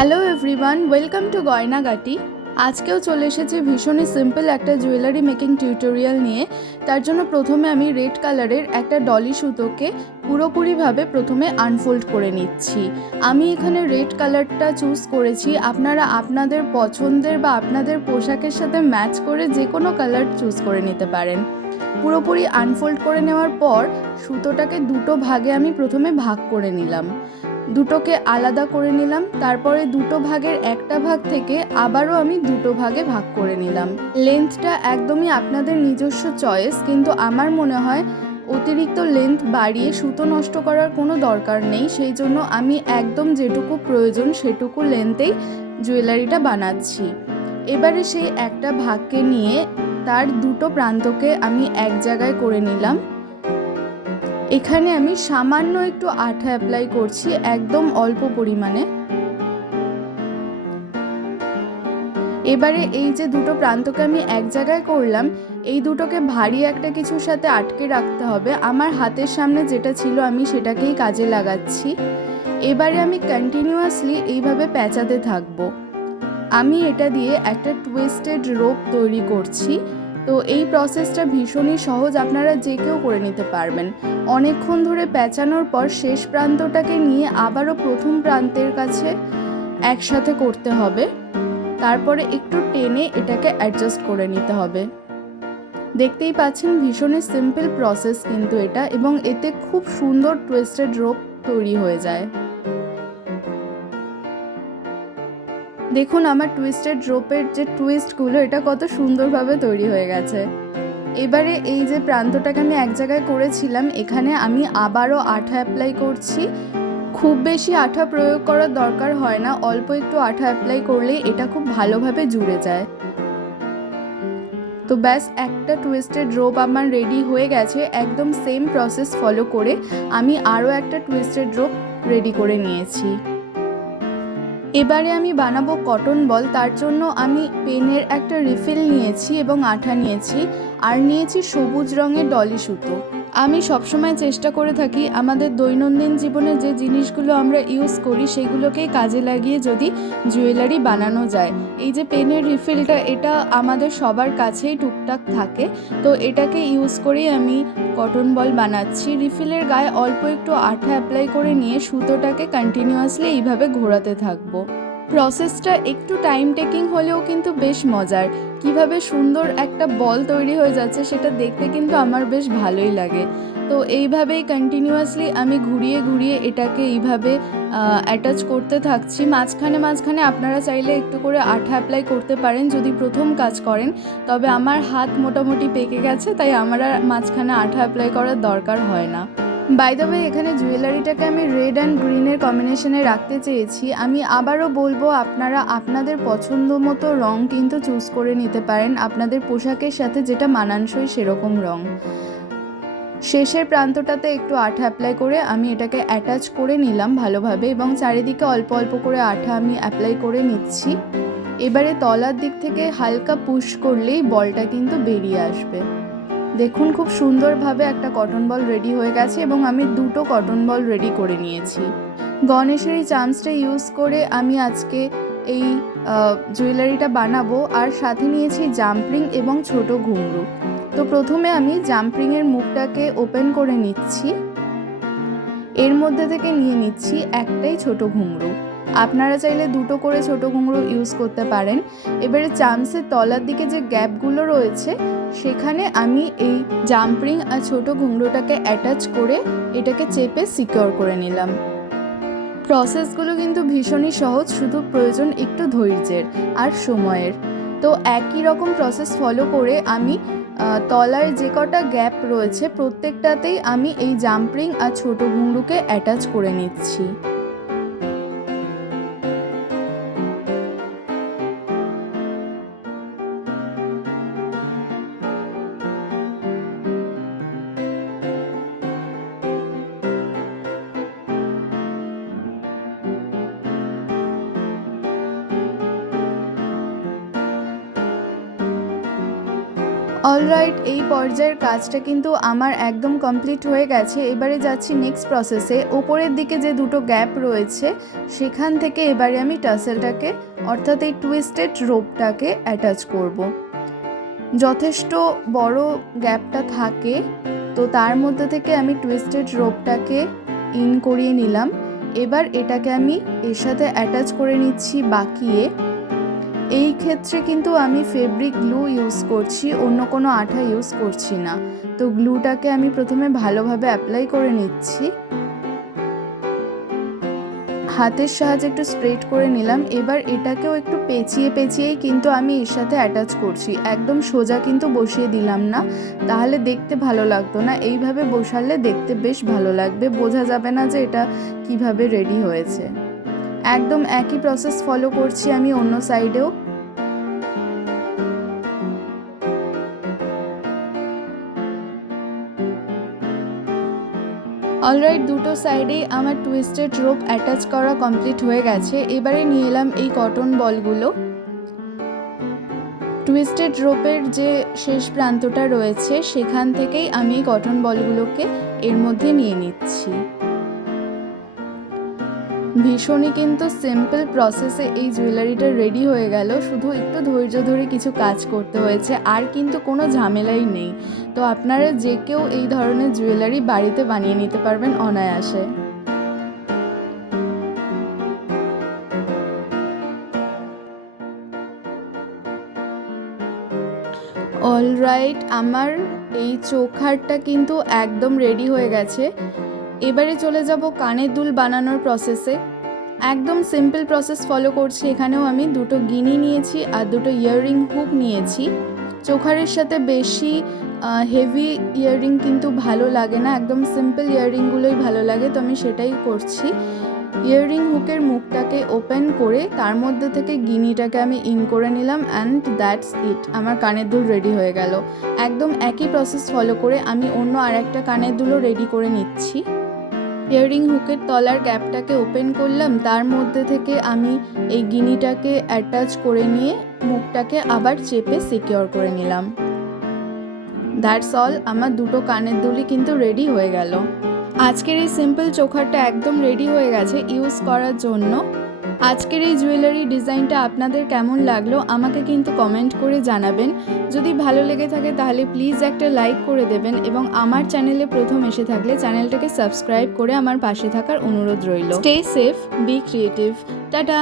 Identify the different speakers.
Speaker 1: Hello everyone, welcome to গয়নাগাটি আজকেও চলে এসেছে ভীষণই সিম্পল একটা জুয়েলারি মেকিং টিউটোরিয়াল নিয়ে। তার জন্য প্রথমে আমি রেড কালারের একটা ডলি সুতোকে পুরোপুরিভাবে প্রথমে আনফোল্ড করে নিচ্ছি। আমি এখানে রেড কালারটা চুজ করেছি। আপনারা আপনাদের পছন্দের বা আপনাদের পোশাকের সাথে ম্যাচ করে যে কোনো কালার চুজ করে নিতে পারেন। পুরোপুরি আনফোল্ড করে নেওয়ার পর সুতোটাকে দুটো ভাগে আমি প্রথমে ভাগ করে নিলাম। দুটোকে আলাদা করে নিলাম, তারপরে দুটো ভাগের একটা ভাগ থেকে আবারও আমি দুটো ভাগে ভাগ করে নিলাম। লেন্থটা একদমই আপনাদের নিজস্ব চয়েস কিন্তু আমার মনে হয় অতিরিক্ত লেন্থ বাড়িয়ে সুতো নষ্ট করার কোনো দরকার নেই, সেই জন্য আমি একদম যেটুকু প্রয়োজন সেটুকু লেন্থেই জুয়েলারিটা বানাচ্ছি। এবারে সেই একটা ভাগকে নিয়ে তার দুটো প্রান্তকে আমি এক জায়গায় করে নিলাম। এখানে আমি সামান্য একটু আঠা অ্যাপ্লাই করছি, একদম অল্প পরিমাণে। এবারে এই যে দুটো প্রান্তকে আমি এক জায়গায় করলাম, এই দুটোকে ভারী একটা কিছুর সাথে আটকে রাখতে হবে। আমার হাতের সামনে যেটা ছিল আমি সেটাকেই কাজে লাগাচ্ছি। এবারে আমি কন্টিনিউয়াসলি এইভাবে পেঁচাতে থাকব। আমি এটা দিয়ে একটা টুইস্টেড রোপ তৈরি করছি। তো এই প্রসেসটা ভীষণই সহজ আপনারা যে কেউ করে নিতে পারবেন। অনেকক্ষণ ধরে পেঁচানোর পর শেষ প্রান্তটাকে নিয়ে আবারও প্রথম প্রান্তের কাছে একসাথে করতে হবে। তারপরে একটু টেনে এটাকে অ্যাডজাস্ট করে নিতে হবে। দেখতেই পাচ্ছেন ভীষণই সিম্পল প্রসেস কিন্তু এটা এবং এতে খুব সুন্দর টুইস্টেড রোপ তৈরি হয়ে যায়। দেখুন আমার টুইস্টেড রোপের যে টুইস্টগুলো এটা কত সুন্দরভাবে তৈরি হয়ে গেছে। এবারে এই যে প্রান্তটাকে আমি এক জায়গায় করেছিলাম, এখানে আমি আবারও আঠা অ্যাপ্লাই করছি। খুব বেশি আঠা প্রয়োগ করার দরকার হয় না, অল্প একটু আঠা অ্যাপ্লাই করলেই এটা খুব ভালোভাবে জুড়ে যায়। তো ব্যাস, একটা টুইস্টেড রোপ আমার রেডি হয়ে গেছে, একদম সেম প্রসেস ফলো করে আমি আরও একটা টুইস্টেড রোপ রেডি করে নিয়েছি। এবারে আমি বানাবো কটন বল, তার জন্য আমি পেনের একটা রিফিল নিয়েছি এবং আঠা নিয়েছি, আর নিয়েছি সবুজ রঙের ডলি সুতো। আমি সবসময় চেষ্টা করে থাকি আমাদের দৈনন্দিন জীবনে যে জিনিসগুলো আমরা ইউজ করি, সেগুলোকেই কাজে লাগিয়ে যদি জুয়েলারি বানানো যায়। এই যে পেনের রিফিলটা এটা আমাদের সবার কাছেই টুকটাক থাকে। তো এটাকে ইউজ করেই আমি কটন বল বানাচ্ছি। রিফিলের গায়ে অল্প একটু আঠা অ্যাপ্লাই করে নিয়ে সুতোটাকে কন্টিনিউয়াসলি এইভাবে ঘোরাতে থাকব। প্রসেসটা একটু টাইম টেকিং হলেও কিন্তু বেশ মজার। কীভাবে সুন্দর একটা বল তৈরি হয়ে যাচ্ছে সেটা দেখতে কিন্তু আমার বেশ ভালোই লাগে। তো এইভাবেই কন্টিনিউয়াসলি আমি ঘুরিয়ে ঘুরিয়ে এটাকে এইভাবে অ্যাটাচ করতে থাকছি। মাঝখানে মাঝখানে আপনারা চাইলে একটু করে আঠা অ্যাপ্লাই করতে পারেন যদি প্রথম কাজ করেন। তবে আমার হাত মোটামুটি পেকে গেছে, তাই আমার আর মাঝখানে আঠা অ্যাপ্লাই করার দরকার হয় না। বাই দ্য এখানে জুয়েলারিটাকে আমি রেড অ্যান্ড গ্রিনের কম্বিনেশনে রাখতে চেয়েছি। আমি আবারও বলব, আপনারা আপনাদের পছন্দ মতো রং কিন্তু চুজ করে নিতে পারেন। আপনাদের পোশাকের সাথে যেটা মানানসই সেরকম রং। শেষের প্রান্তটাতে একটু আঠা অ্যাপ্লাই করে আমি এটাকে অ্যাটাচ করে নিলাম ভালোভাবে এবং চারিদিকে অল্প অল্প করে আঠা আমি অ্যাপ্লাই করে নিচ্ছি। এবারে তলার দিক থেকে হালকা পুশ করলেই বলটা কিন্তু বেরিয়ে আসবে। দেখুন, খুব সুন্দরভাবে একটা কটন বল রেডি হয়ে গেছে এবং আমি দুটো কটন বল রেডি করে নিয়েছি। গণেশের এই চামচটা ইউজ করে আমি আজকে এই জুয়েলারিটা বানাবো আর সাথে নিয়েছি জাম্পরিং এবং ছোট ঘুংরু তো প্রথমে আমি জাম্পরিংয়ের মুখটাকে ওপেন করে নিচ্ছি। এর মধ্যে থেকে নিয়ে নিচ্ছি একটাই ছোট ঘুংরু আপনারা চাইলে দুটো করে ছোট ঘুংরু ইউজ করতে পারেন। এবারে চামচের তলার দিকে যে গ্যাপগুলো রয়েছে, সেখানে আমি এই জাম্পরিং আর ছোট ঘুংরোটাকে অ্যাটাচ করে এটাকে চেপে সিকিওর করে নিলাম। প্রসেসগুলো কিন্তু ভীষণই সহজ, শুধু প্রয়োজন একটু ধৈর্যের আর সময়ের। তো একই রকম প্রসেস ফলো করে আমি তলার যে কটা গ্যাপ রয়েছে, প্রত্যেকটাতেই আমি এই জাম্পরিং আর ছোট ঘুংরুকে অ্যাটাচ করে নিচ্ছি। অলরাইট এই পর্যায়ের কাজটা কিন্তু আমার একদম কমপ্লিট হয়ে গেছে। এবারে যাচ্ছি নেক্সট প্রসেসে ওপরের দিকে যে দুটো গ্যাপ রয়েছে, সেখান থেকে এবারে আমি টাসেলটাকে অর্থাৎ এই টুইস্টেড রোপটাকে অ্যাটাচ করব। যথেষ্ট বড় গ্যাপটা থাকে, তো তার মধ্যে থেকে আমি টুইস্টেড রোপটাকে ইন করিয়ে নিলাম। এবার এটাকে আমি এর সাথে অ্যাটাচ করে নিচ্ছি বাকিয়ে। এই ক্ষেত্রে কিন্তু আমি ফেব্রিক গ্লু ইউজ করছি, অন্য কোনো আঠা ইউজ করছি না। তো গ্লুটাকে আমি প্রথমে ভালোভাবে অ্যাপ্লাই করে নিচ্ছি। হাতের সাহায্যে একটু স্প্রেড করে নিলাম। এবার এটাকেও একটু পেঁচিয়ে পেঁচিয়েই কিন্তু আমি এর সাথে অ্যাটাচ করছি। একদম সোজা কিন্তু বসিয়ে দিলাম না। তাহলে দেখতে ভালো লাগতো না। এইভাবে বসালে দেখতে বেশ ভালো লাগবে। বোঝা যাবে না যে এটা কীভাবে রেডি হয়েছে। একদম একই প্রসেস ফলো করছি আমি অন্য সাইডেও অলরাইট দুটো সাইডেই আমার টুইস্টেড রোপ অ্যাটাচ করা কমপ্লিট হয়ে গেছে। এবারে নিয়ে এলাম এই কটন বলগুলো টুইস্টেড রোপের যে শেষ প্রান্তটা রয়েছে, সেখান থেকেই আমি কটন বলগুলোকে এর মধ্যে নিয়ে নিচ্ছি। ভীষণই কিন্তু সিম্পল প্রসেসে এই জুয়েলারিটা রেডি হয়ে গেল। শুধু একটু ধৈর্য ধরে কিছু কাজ করতে হয়েছে, আর কিন্তু কোনো ঝামেলাই নেই। তো আপনারা যে কেউ এই ধরনের জুয়েলারি বাড়িতে বানিয়ে নিতে পারবেন অনায়াসে। অলরাইট আমার এই চোখারটা কিন্তু একদম রেডি হয়ে গেছে। এবারে চলে যাব কানের দুল বানানোর প্রসেসে একদম সিম্পল প্রসেস ফলো করছি। এখানেও আমি দুটো গিনি নিয়েছি আর দুটো ইয়াররিং হুক নিয়েছি। চোখারের সাথে বেশি হেভি ইয়াররিং কিন্তু ভালো লাগে না। একদম সিম্পল ইয়াররিংগুলোই ভালো লাগে, তো আমি সেটাই করছি। ইয়াররিং হুকের মুখটাকে ওপেন করে তার মধ্যে থেকে গিনিটাকে আমি ইন করে নিলাম অ্যান্ড দ্যাটস ইট আমার কানের দুল রেডি হয়ে গেল। একদম একই প্রসেস ফলো করে আমি অন্য আর একটা কানের দুলও রেডি করে নিচ্ছি। ইয়াররিং হুকের তলার গ্যাপটাকে ওপেন করলাম, তার মধ্যে থেকে আমি এই গিনিটাকে অ্যাটাচ করে নিয়ে মুখটাকে আবার চেপে সিকিওর করে নিলাম। দ্যাটস অল আমার দুটো কানের দুলি কিন্তু রেডি হয়ে গেল। আজকের এই সিম্পল চোখারটা একদম রেডি হয়ে গেছে ইউজ করার জন্য। আজকের এই জুয়েলারি ডিজাইনটা আপনাদের কেমন লাগল আমাকে কিন্তু কমেন্ট করে জানাবেন। যদি ভালো লেগে থাকে তাহলে প্লিজ একটা লাইক করে দেবেন এবং আমার চ্যানেলে প্রথম এসে থাকলে চ্যানেলটাকে সাবস্ক্রাইব করে আমার পাশে থাকার অনুরোধ রইল। Stay safe be creative tata!